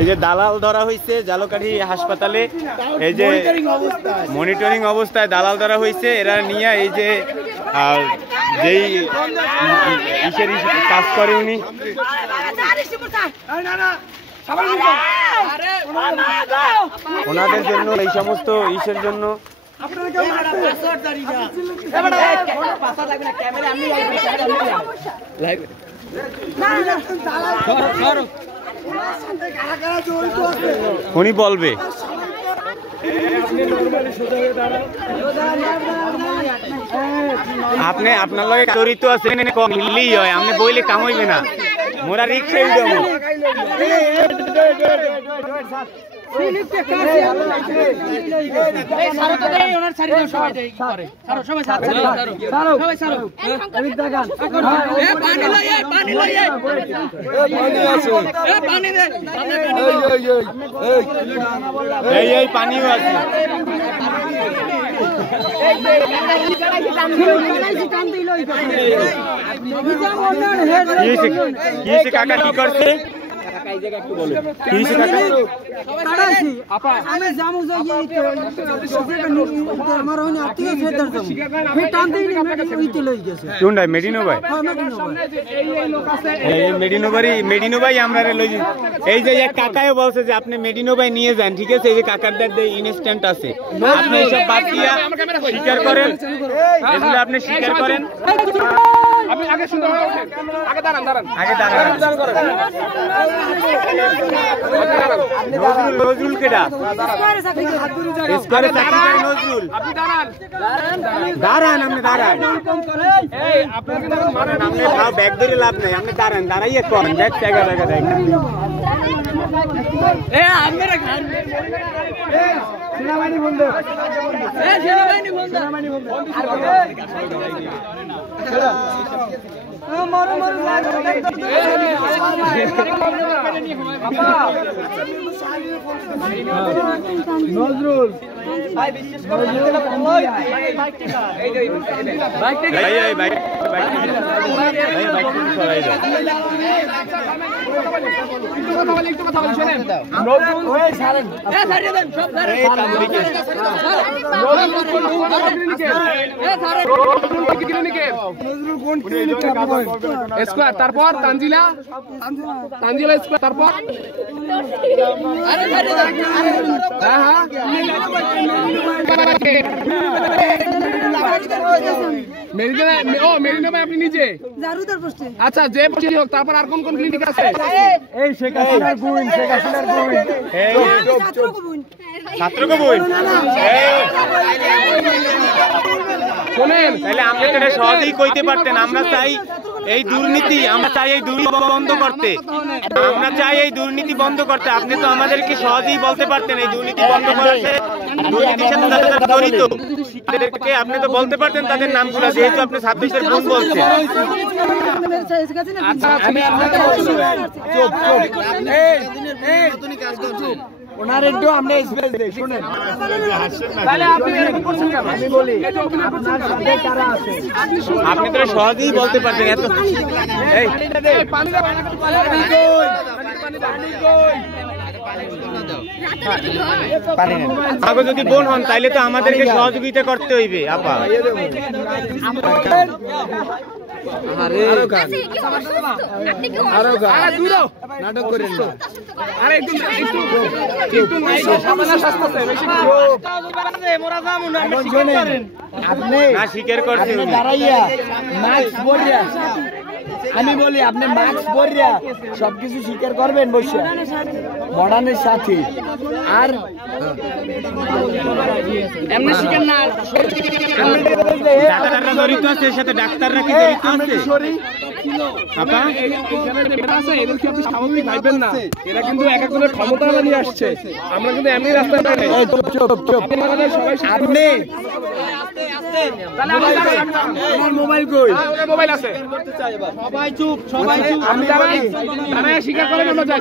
এই যে দালাল ধরা হয়েছে ঝালকাঠি হাসপাতালে, এই যে মনিটরিং অবস্থায় দালাল ধরা হয়েছে। এরা নিয়ে এই যে যেই ইসের কাজ করে উনি, ওনাদের জন্য এই সমস্ত ইসের জন্য উনি বলবে। আপনি আপনার লগে জড়িত আছেন, মিললেই হয়, আপনি বইলে কাম হইবে না। মোরা রিক্সায় উঠবো। এই পানিও আছে। কাকা কি করছে? মেডিনো ভাই আমরা এই যে কাকাও বলছে যে আপনি মেডিনো ভাই নিয়ে যান, ঠিক আছে? এই যে কাকারদের ইনস্ট্যান্ট আছে, আপনি এইসব বাদ দিয়া স্বীকার করেন, এগুলো আপনি স্বীকার করেন। নজরুল কেডা? নজরুল দাঁড়ান, আপনি দাঁড়ান, ব্যাগ ধরে লাভ নাই, আপনি দাঁড়ান, দাঁড়াইয়ে করেন, ব্যাগ জায়গা জায়গা দেয়। সেনাবাহিনী বন্ধু, সেনাবাহিনী বন্ধু, নজরুল স্কোয়ার, তারপর তানজিলা, তানজিলা স্কোয়ার, তারপর মেরিনা ভাই আপনি নিজে? আচ্ছা, যে পোস্টে হোক, তারপর আর কোন কোন ক্লিনিক আছে? এই শেখ হাসিনার বোন, শেখ হাসিনার বোন, ছাত্রকে বোন। শোনেন, তাহলে আমরা তো সহজেই কইতে পারতেন, আমরা চাই এই দুর্নীতি, আমরা চাই এই দুর্নীতি বন্ধ করতে, আমরা চাই এই দুর্নীতি বন্ধ করতে। আপনি তো আমাদেরকে সহজেই বলতে পারতেন এই দুর্নীতি বন্ধ করেছে, দুর্নীতির সাথে যারা জড়িত তাদেরকে আপনি তো বলতে পারতেন তাদের নামগুলো, যেহেতু আপনি ছাত্রদের বোন বলছেন। আপনি তো সহজেই বলতে পারতেন এত। আগে যদি বোন হন তাইলে তো আমাদেরকে সহযোগিতা করতে হইবে। আপা নাটক করেন আপনি স্বীকার করছেন, আমি বলি আপনি মাস্ক পরিয়া সবকিছু স্বীকার করবেন বসে মডার্নের সাথে। আর এমনি স্বীকার না, ডাক্তাররা জড়িত আছে, এর সাথে ডাক্তাররা কি জড়িত আছে? আপা এদের কি আপনি স্বাভাবিক ভাববেন না? এরা কিন্তু এক একজনের ক্ষমতা নিয়ে আসছে, আমরা কিন্তু এমনি রাস্তায় নাই। আপনি মোবাইল কই? মোবাইল আছে, সবাই চুপ, সবাই চুপ। আমি দাঁড়ায় স্বীকার করেন, আমরা যাই।